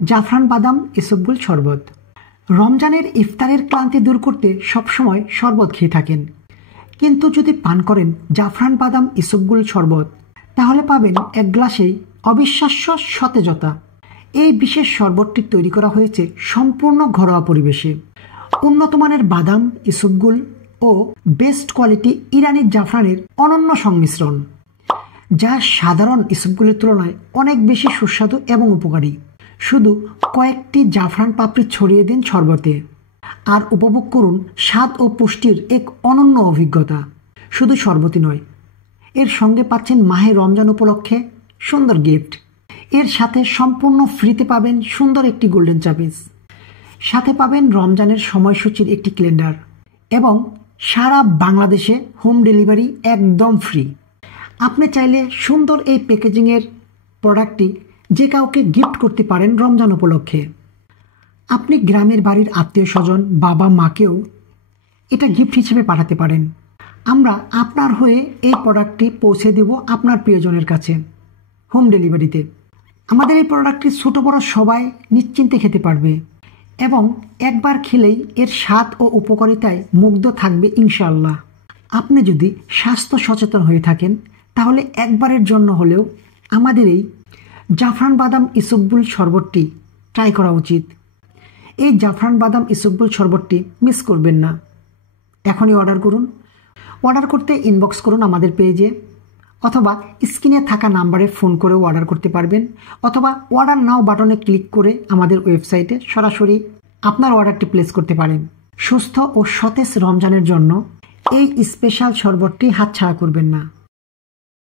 জাফরান বাদাম ইসবগুল শরবত। রমজানের ইফতারের ক্লান্তি দূর করতে সবসময় শরবত খেয়ে থাকেন, কিন্তু যদি পান করেন জাফরান বাদাম ইসবগুল শরবত তাহলে পাবেন এক গ্লাসেই অবিশ্বাস্য সতেজতা। এই বিশেষ শরবতটি তৈরি করা হয়েছে সম্পূর্ণ ঘরোয়া পরিবেশে। উন্নত মানের বাদাম ইসবগুল ও বেস্ট কোয়ালিটি ইরানি জাফরানের অনন্য সংমিশ্রণ, যা সাধারণ ইসবগুলের তুলনায় অনেক বেশি সুস্বাদু এবং উপকারী। শুধু কয়েকটি জাফরান পাপড়ি ছড়িয়ে দিন শরবতে আর উপভোগ করুন স্বাদ ও পুষ্টির এক অনন্য অভিজ্ঞতা। শুধু শরবতই নয়, এর সঙ্গে পাচ্ছেন মাহে রমজান উপলক্ষে সুন্দর গিফট। এর সাথে সম্পূর্ণ ফ্রিতে পাবেন সুন্দর একটি গোল্ডেন চাপিস, সাথে পাবেন রমজানের সময়সূচির একটি ক্যালেন্ডার এবং সারা বাংলাদেশে হোম ডেলিভারি একদম ফ্রি। আপনি চাইলে সুন্দর এই প্যাকেজিংয়ের প্রোডাক্টটি যে কাউকে গিফট করতে পারেন রমজান উপলক্ষে। আপনি গ্রামের বাড়ির আত্মীয় স্বজন, বাবা মাকেও এটা গিফট হিসেবে পাঠাতে পারেন। আমরা আপনার হয়ে এই প্রোডাক্টটি পৌঁছে দেব আপনার প্রিয়জনের কাছে হোম ডেলিভারিতে। আমাদের এই প্রোডাক্টটি ছোট বড় সবাই নিশ্চিন্তে খেতে পারবে এবং একবার খেলেই এর স্বাদ ও উপকারিতায় মুগ্ধ থাকবে ইনশাআল্লাহ। আপনি যদি স্বাস্থ্য সচেতন হয়ে থাকেন তাহলে একবারের জন্য হলেও আমাদের এই জাফরান বাদাম ইসবগুল শরবতটি ট্রাই করা উচিত। এই জাফরান বাদাম ইসবগুল শরবতটি মিস করবেন না। এখনই অর্ডার করুন। অর্ডার করতে ইনবক্স করুন আমাদের পেজে, অথবা স্ক্রিনে থাকা নাম্বারে ফোন করেও অর্ডার করতে পারবেন, অথবা অর্ডার নাও বাটনে ক্লিক করে আমাদের ওয়েবসাইটে সরাসরি আপনার অর্ডারটি প্লেস করতে পারেন। সুস্থ ও সতেজ রমজানের জন্য এই স্পেশাল শরবতটি হাতছাড়া করবেন না।